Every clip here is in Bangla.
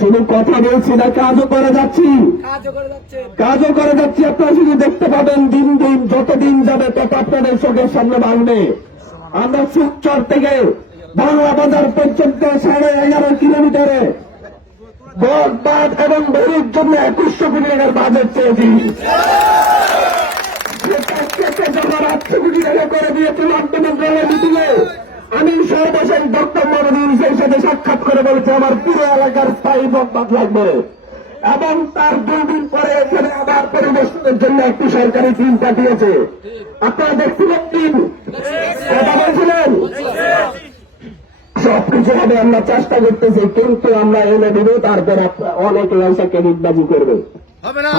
শুধু কথা বলছি না, কাজও করে যাচ্ছি। কাজও করে যাচ্ছি, আপনারা শুধু দেখতে পাবেন দিন দিন যত দিন যাবে তত আপনাদের চোখের সামনে বাড়বে। আমরা শিবচর থেকে বাংলা বাজার পর্যন্ত সাড়ে এগারো কিলোমিটারে বট বাদ এবং বেরির জন্য একুশশো কোটি টাকার বাজেট চেয়েছি সেটা আটশো কোটি টাকা করে দিয়েছিল অর্থ মন্ত্রণালয় মিটিংয়ে আমি সর্বশেষ ডক্টর মোহাম্মদ ইউনুসের সাথে সাক্ষাৎ করে বলেছি আমার পুরো এলাকার স্থায়ী বকবাদ লাগবে। এবং তার দুই দিন পরে এখানে আবার পরিবেশনের জন্য একটি সরকারি টিম পাঠিয়েছে। আপনারা দেখছিলেন টিম কথা বলছিলেন? সবকিছু হবে আমরা চেষ্টা করতেছি কিন্তু আমরা এনে দেব তারপর অনেক লাইসা ক্রেডিটবাজি করবে।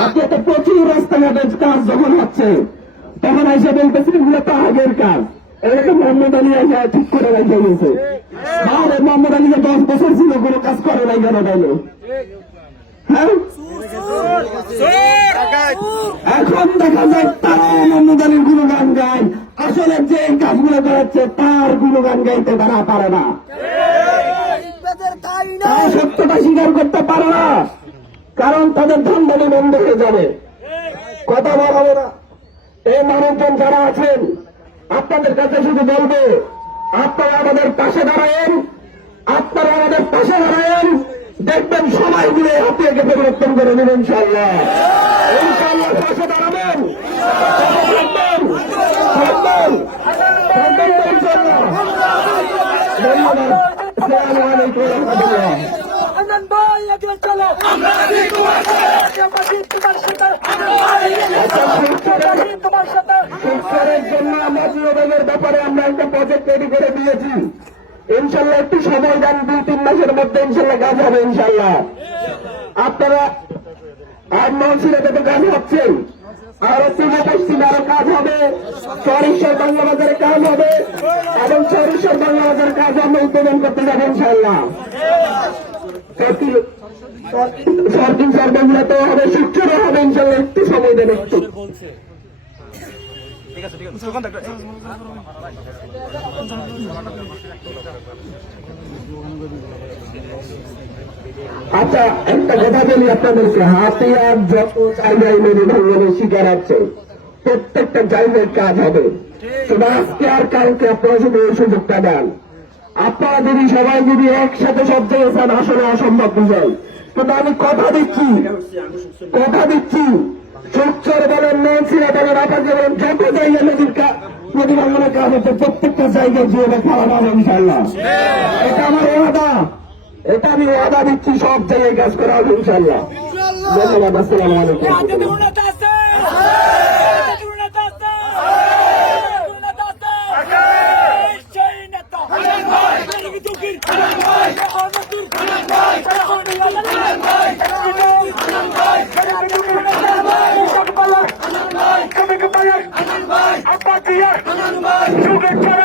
আজকে তো প্রচুর রাস্তাঘাটের কাজ যখন হচ্ছে তখন এসে বলতেছে এগুলো তো আগের কাজ। তো মোহাম্মদ আলী এসে ঠিক করে রেখে গেছে তাহলে মোহাম্মদ আলীকে দশ বছর ছিল, কোনো কাজ করে নাই কেন তাইলে? হ্যাঁ? এখন দেখা যায় তারাও মোহাম্মদ আলীর গুণগান গায়। আসলে যে কাজগুলো করাচ্ছে, তার গুণগান গাইতে তারা পারে না। তারা সত্যটা স্বীকার করতে পারে না। কারণ তাদের ধান্দানি বন্ধ হয়ে যাবে। কথা বলাবো না। এই মানুষজন যারা আছেন আপনাদের কাছে শুধু বলব, আপনারা আমাদের পাশে দাঁড়ায়েন, আপনারা আমাদের পাশে দাঁড়ায়েন, দেখবেন সবাই মিলে হাতে একে পরিবর্তন করে নেবেন ইনশাল্লাহ পাশে দাঁড়াবেন। ধন্যবাদ। আনন্দ ভাই এগিয়ে চলো। আমরা তোমার সাথে। তোমার সাথে। জন্য আমরা বিনোদনের ব্যাপারে আমরা একটা প্রজেক্ট তৈরি করে দিয়েছি। ইনশাল্লাহ একটু সময় দেন দুই তিন মাসের মধ্যে ইনশাল্লাহ কাজ হবে ইনশাল্লাহ। আপনারা আর মহসিরাতে তো কাজ হচ্ছেন আরও পূর্ব পশ্চিম আরও কাজ হবে চরেশ্বর বাংলা বাজারে কাজ হবে এবং চরেশ্বর বাংলা বাজারের কাজ আমরা উদ্বোধন করতে যাব ইনশাল্লাহ। সর্বগুলোতেও হবে হবে ইনশাল্লাহ একটু সময় দেন একটু আচ্ছা একটা কথা বলি আপনাদেরকে। হাতিয়ার যত জায়গায় মেরে শিকার আছে, প্রত্যেকটা জায়গায় কাজ হবে। শুধু আজকে আর কালকে আপনারা শুধু এই সুযোগটা দেন। আপনারা যদি সবাই যদি একসাথে সব জায়গায় চান আসলে অসম্ভব বিষয় কিন্তু আমি কথা দিচ্ছি। কথা দিচ্ছি। চোখচর বলেন নয়নসিরা বলেন আপনাকে বলেন, যত জায়গায় নদীর নদী ভাঙনের কাজ হচ্ছে প্রত্যেকটা জায়গায় যে খেলা হবে ইনশাল্লাহ এটা আমার ওয়াদা। এটা আমি ওয়াদা দিচ্ছি, সব জায়গায় কাজ করা হবে ইনশাল্লাহ ধন্যবাদ, আসসালামু আলাইকুম। শুভেচ্ছা